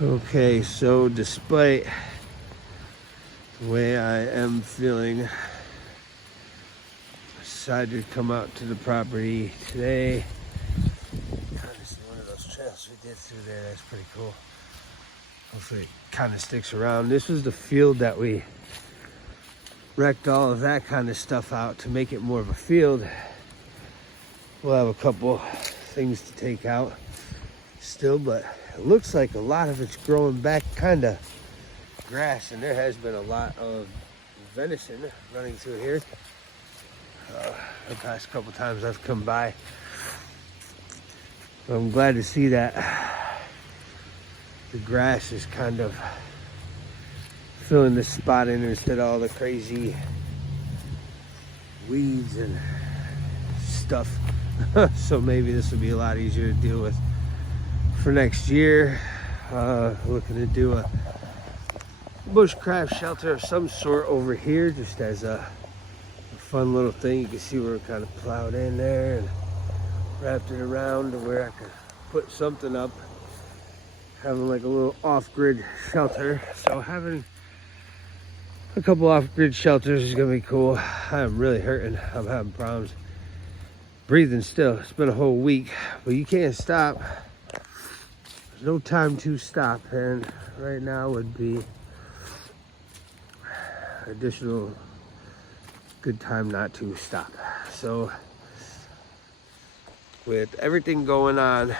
Okay, so despite the way I am feeling, I decided to come out to the property today. Kind of see one of those trails we did through there. That's pretty cool. Hopefully it kind of sticks around. This was the field that we wrecked all of that kind of stuff out to make it more of a field. We'll have a couple things to take out still, but it looks like a lot of it's growing back kind of grass, and there has been a lot of venison running through here the past couple times I've come by. I'm glad to see that the grass is kind of filling this spot in instead of all the crazy weeds and stuff. So maybe this will be a lot easier to deal with for next year. Looking to do a bushcraft shelter of some sort over here, just as a fun little thing. You can see we're kind of plowed in there and wrapped it around to where I can put something up, having like a little off-grid shelter. So having a couple off-grid shelters is gonna be cool. I'm really hurting. I'm having problems breathing still. It's been a whole week, but you can't stop. There's no time to stop, and right now would be additional good time not to stop. So with everything going on, I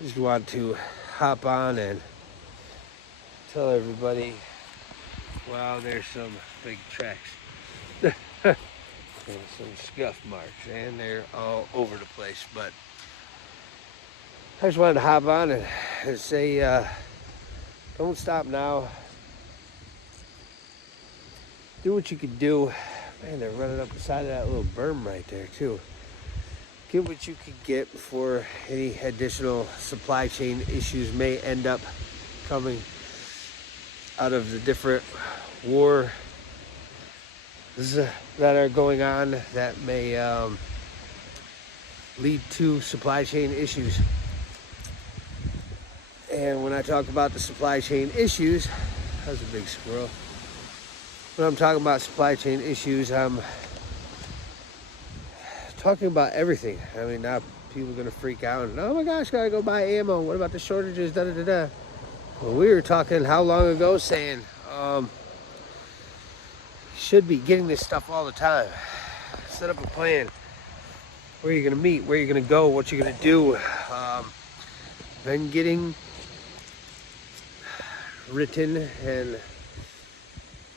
just want to hop on and tell everybody, wow, there's some big tracks. And some scuff marks, and they're all over the place. But I just wanted to hop on and say, don't stop now. Do what you can do. Man, they're running up the side of that little berm right there too. Get what you can get before any additional supply chain issues may end up coming out of the different war that are going on that may lead to supply chain issues. And when I talk about the supply chain issues, that was a big squirrel. When I'm talking about supply chain issues, I'm talking about everything. I mean, now people are gonna freak out and, oh my gosh, gotta go buy ammo. What about the shortages? Da da da da. Well, we were talking how long ago saying should be getting this stuff all the time. Set up a plan. Where you're gonna meet, where you're gonna go, what you're gonna do. Then getting written and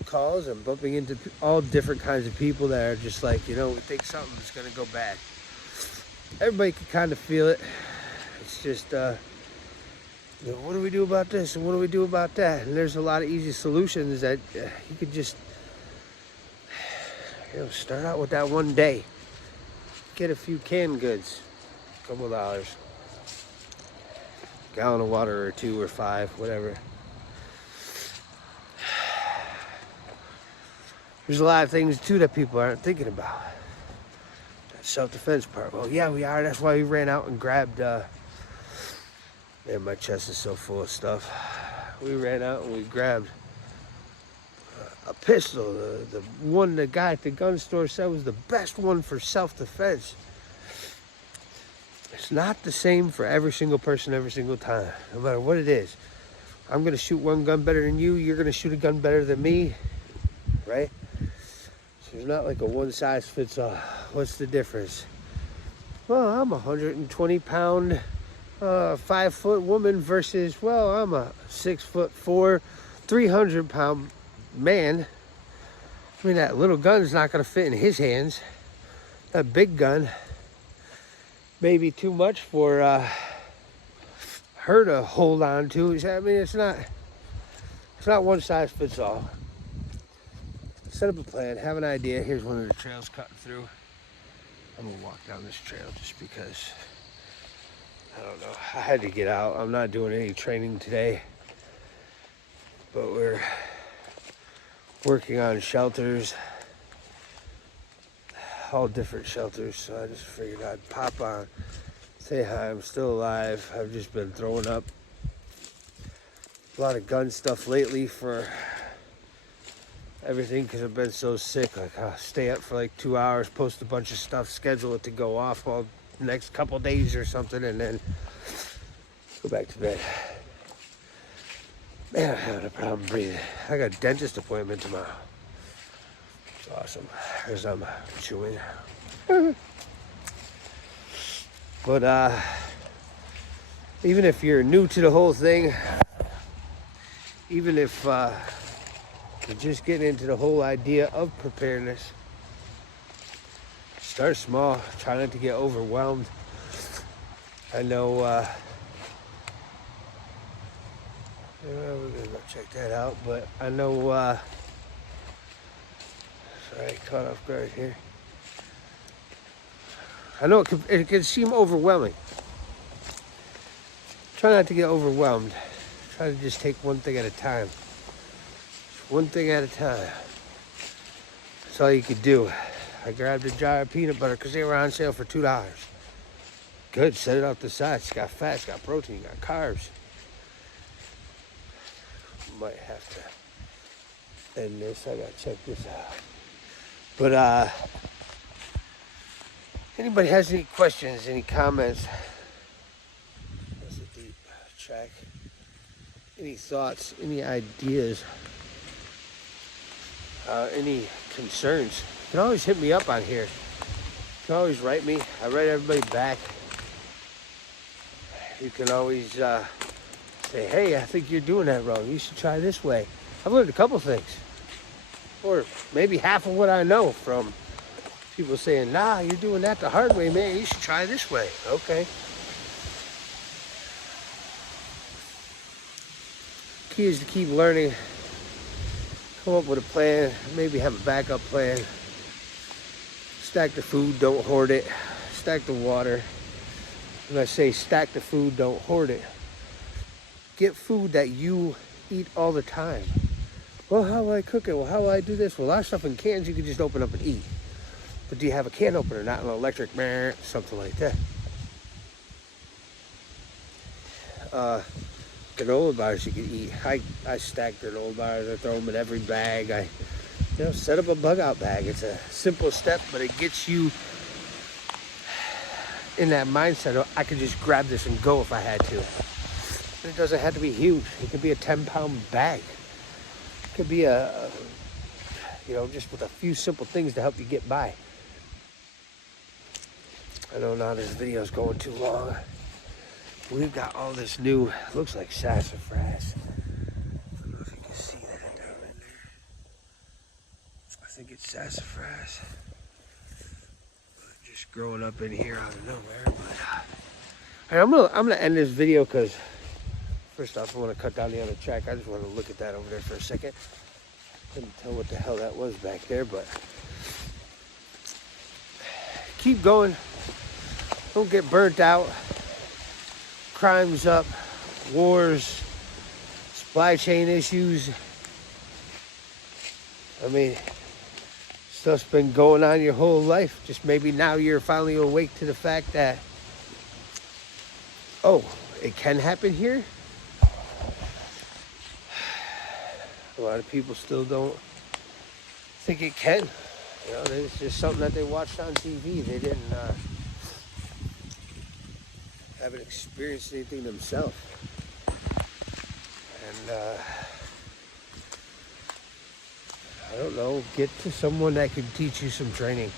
calls and bumping into all different kinds of people that are just like, we think something's gonna go bad. Everybody can kind of feel it. It's just, what do we do about this and what do we do about that? And there's a lot of easy solutions that you could just, start out with that one day. Get a few canned goods, a couple of dollars, gallon of water or 2 or 5, whatever. There's a lot of things too that people aren't thinking about. That self-defense part. Well, yeah, we are. That's why we ran out and grabbed, man, my chest is so full of stuff. We ran out and we grabbed a pistol, the one the guy at the gun store said was the best one for self-defense. It's not the same for every single person every single time, no matter what it is. I'm gonna shoot one gun better than you, you're gonna shoot a gun better than me, right? So there's not like a one size fits all. What's the difference? Well, I'm a 120-pound 5-foot woman versus, well, I'm a 6'4", 300-pound man. I mean, that little gun's not going to fit in his hands. That big gun may be too much for her to hold on to. I mean, it's not one size fits all. Set up a plan, have an idea. Here's one of the trails cutting through. I'm gonna walk down this trail just because, I don't know, I had to get out. I'm not doing any training today, but we're working on shelters, all different shelters. So I just figured I'd pop on, Say hi, I'm still alive. I've just been throwing up a lot of gun stuff lately for everything because I've been so sick. Like, I'll stay up for like 2 hours, post a bunch of stuff, schedule it to go off all the next couple days or something, and then go back to bed. Man, I'm having a problem breathing. I got a dentist appointment tomorrow. It's awesome. As I'm chewing. But even if you're new to the whole thing, even if you're just getting into the whole idea of preparedness, start small. Try not to get overwhelmed. I know we're gonna go check that out, but I know sorry, caught off guard here. I know it can seem overwhelming. Try not to get overwhelmed. Try to just take one thing at a time. Just one thing at a time. That's all you could do. I grabbed a jar of peanut butter because they were on sale for $2. Good, set it off the side. It's got fat, it's got protein, got carbs. Might have to end this. I gotta check this out. But anybody has any questions, any comments? That's a deep track. Any thoughts, any ideas, any concerns? You can always hit me up on here. You can always write me. I write everybody back. You can always say, hey, I think you're doing that wrong. You should try this way. I've learned a couple things. Or maybe half of what I know from people saying, nah, you're doing that the hard way, man. You should try this way. Okay. Key is to keep learning. Come up with a plan. Maybe have a backup plan. Stack the food, don't hoard it. Stack the water. When I say stack the food, don't hoard it. Get food that you eat all the time. Well, how will I cook it? Well, how will I do this? Well, a lot of stuff in cans you can just open up and eat. But do you have a can opener, not an electric, something like that? Granola bars you can eat. I stack granola bars. I throw them in every bag. I set up a bug out bag. It's a simple step, but it gets you in that mindset of I could just grab this and go if I had to. And it doesn't have to be huge. It could be a 10-pound bag. It could be just with a few simple things to help you get by. I know now this video's going too long. We've got all this new, looks like sassafras. I don't know if you can see that down in there. I think it's sassafras. Just growing up in here out of nowhere. But I'm gonna end this video because first off, I want to cut down the other track. I just want to look at that over there for a second. Couldn't tell what the hell that was back there, but keep going. Don't get burnt out. Crime's up, wars, supply chain issues. I mean, stuff's been going on your whole life. Just maybe now you're finally awake to the fact that, oh, it can happen here. A lot of people still don't think it can. It's just something that they watched on TV. They didn't haven't experienced anything themselves. And I don't know, get to someone that can teach you some training.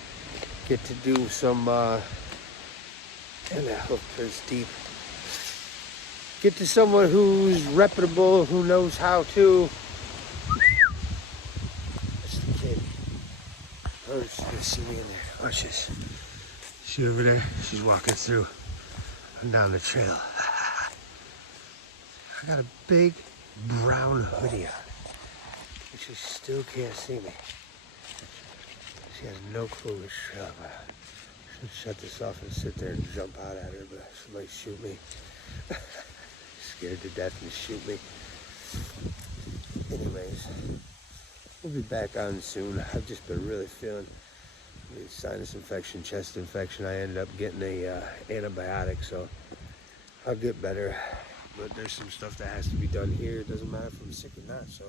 Get to do some and that hook turns deep. Get to someone who's reputable, who knows how to. That's the kid. Oh, she's gonna see me in there. Watch this. See over there? She's walking through. I'm down the trail. I got a big brown hoodie on. And she still can't see me. She has no clue which trail I'm on. I should shut this off and sit there and jump out at her, but she might shoot me. Scared to death and shoot me. Anyways, we'll be back on soon. I've just been really feeling Sinus infection, chest infection. I ended up getting a antibiotic, so I'll get better. But there's some stuff that has to be done here. It doesn't matter if I'm sick or not. So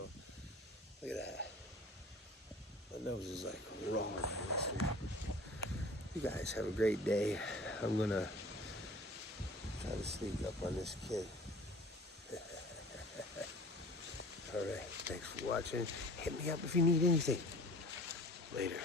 look at that. My nose is like raw. You guys have a great day. I'm gonna try to sneak up on this kid. All right, thanks for watching. Hit me up if you need anything. Later.